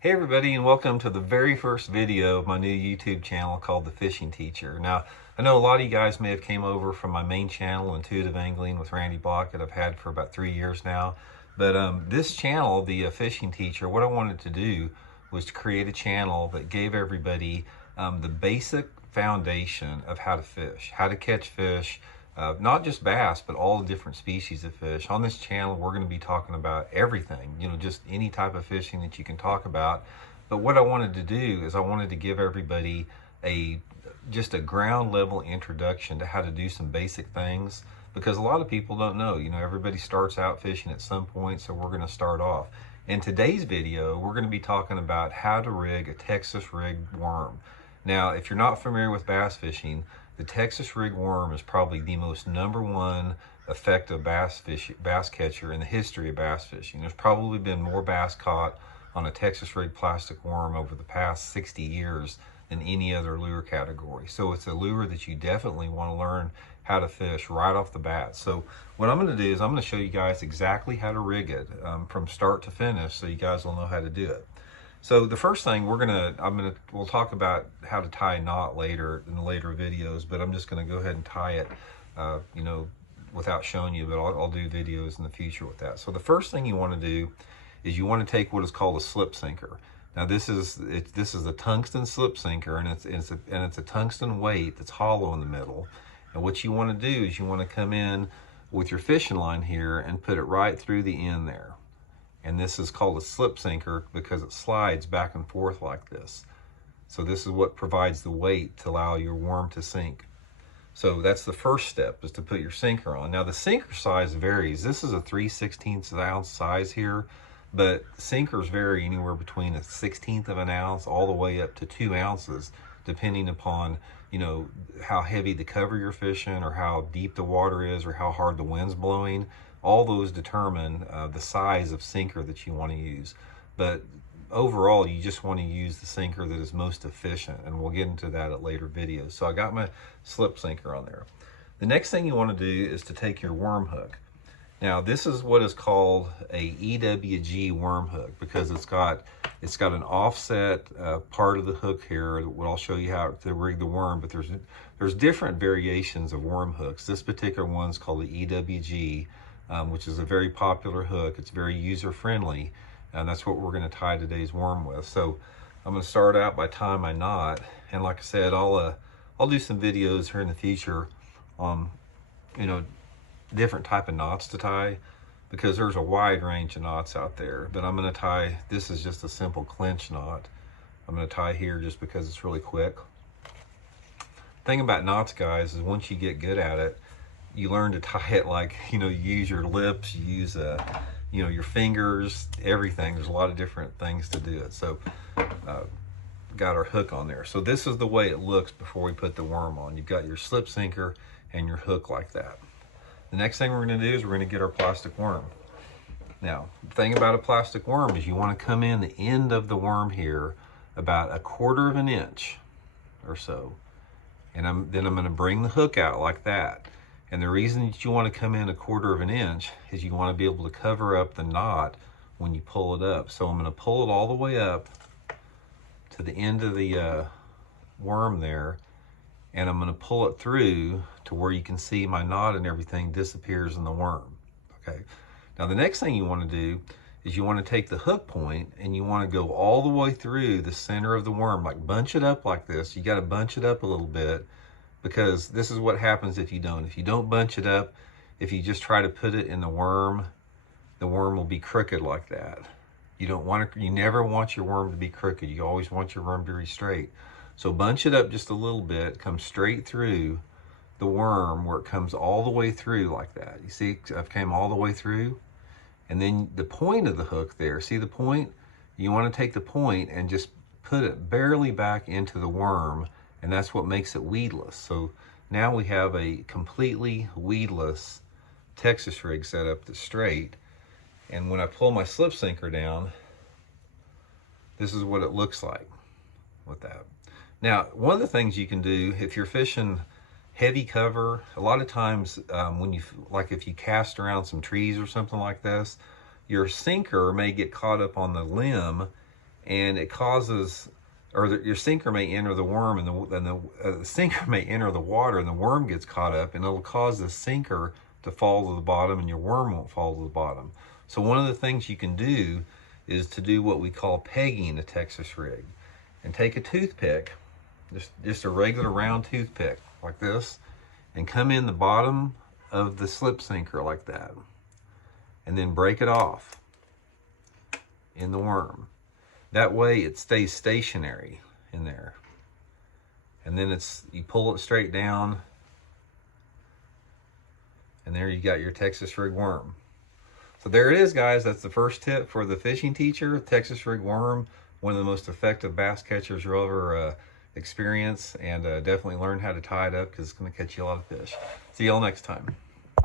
Hey everybody, and welcome to the very first video of my new YouTube channel called The Fishing Teacher. Now, I know a lot of you guys may have came over from my main channel, Intuitive Angling with Randy Block, that I've had for about 3 years now. But this channel, The Fishing Teacher, what I wanted to do was to create a channel that gave everybody the basic foundation of how to fish, how to catch fish, not just bass, but all the different species of fish. On this channel, we're going to be talking about everything, just any type of fishing that you can talk about. But what I wanted to do is I wanted to give everybody just a ground level introduction to how to do some basic things, because a lot of people don't know. Everybody starts out fishing at some point, so we're going to start off. In today's video, we're going to be talking about how to rig a Texas rig worm. Now, if you're not familiar with bass fishing, the Texas rig worm is probably the most #1 effective bass catcher in the history of bass fishing. There's probably been more bass caught on a Texas rig plastic worm over the past 60 years than any other lure category. So it's a lure that you definitely want to learn how to fish right off the bat. So what I'm going to do is I'm going to show you guys exactly how to rig it from start to finish, so you guys will know how to do it. So the first thing we'll talk about how to tie a knot later in the later videos, but I'm just going to go ahead and tie it, without showing you, but I'll do videos in the future with that. So the first thing you want to do is you want to take what is called a slip sinker. Now this is a tungsten slip sinker, and it's a tungsten weight that's hollow in the middle. And what you want to do is you want to come in with your fishing line here and put it right through the end there. And this is called a slip sinker because it slides back and forth like this. So this is what provides the weight to allow your worm to sink. So that's the first step, is to put your sinker on. Now the sinker size varies. This is a 3/16 ounce size here, but sinkers vary anywhere between a 1/16 of an ounce all the way up to 2 ounces, depending upon how heavy the cover you're fishing, or how deep the water is, or how hard the wind's blowing. All those determine the size of sinker that you want to use. But overall, you just want to use the sinker that is most efficient, and we'll get into that at later videos. So I got my slip sinker on there. The next thing you want to do is to take your worm hook. Now this is what is called a EWG worm hook, because it's got an offset part of the hook here. I'll show you how to rig the worm, but there's different variations of worm hooks. This particular one's called the EWG, which is a very popular hook. It's very user-friendly, and that's what we're going to tie today's worm with. So I'm going to start out by tying my knot, and like I said, I'll do some videos here in the future on different type of knots to tie, because there's a wide range of knots out there. But I'm going to tie, this is just a simple clinch knot. I'm going to tie here just because it's really quick. Thing about knots, guys, is once you get good at it, you learn to tie it like, you use your lips, you use, your fingers, everything. There's a lot of different things to do it. So, got our hook on there. So this is the way it looks before we put the worm on. You've got your slip sinker and your hook like that. The next thing we're going to do is we're going to get our plastic worm. Now, the thing about a plastic worm is you want to come in the end of the worm here about 1/4 of an inch or so. And then I'm going to bring the hook out like that. And the reason that you want to come in 1/4 of an inch is you want to be able to cover up the knot when you pull it up. So I'm going to pull it all the way up to the end of the worm there, and I'm going to pull it through to where you can see my knot and everything disappears in the worm. Okay. Now the next thing you want to do is you want to take the hook point and you want to go all the way through the center of the worm, like bunch it up like this. You got to bunch it up a little bit, because this is what happens if you don't. If you don't bunch it up, if you just try to put it in the worm will be crooked like that. You never want your worm to be crooked. You always want your worm to be straight. So bunch it up just a little bit, come straight through the worm where it comes all the way through like that. You see, I've came all the way through. And then the point of the hook there, see the point? You want to take the point and just put it barely back into the worm, and that's what makes it weedless. So now we have a completely weedless Texas rig set up that's straight. And when I pull my slip sinker down, this is what it looks like with that. Now, one of the things you can do if you're fishing heavy cover, a lot of times if you cast around some trees or something like this, your sinker may get caught up on the limb and it causes, or your sinker may enter the worm, and the sinker may enter the water, and the worm gets caught up, and it'll cause the sinker to fall to the bottom, and your worm won't fall to the bottom. So one of the things you can do is to do what we call pegging a Texas rig, and take a toothpick, just a regular round toothpick like this, and come in the bottom of the slip sinker like that, and then break it off in the worm. That way it stays stationary in there. And then you pull it straight down, and there you got your Texas rig worm. So there it is, guys. That's the first tip for the fishing teacher, Texas rig worm, one of the most effective bass catchers you'll ever experience, and definitely learn how to tie it up, because it's going to catch you a lot of fish. See y'all next time.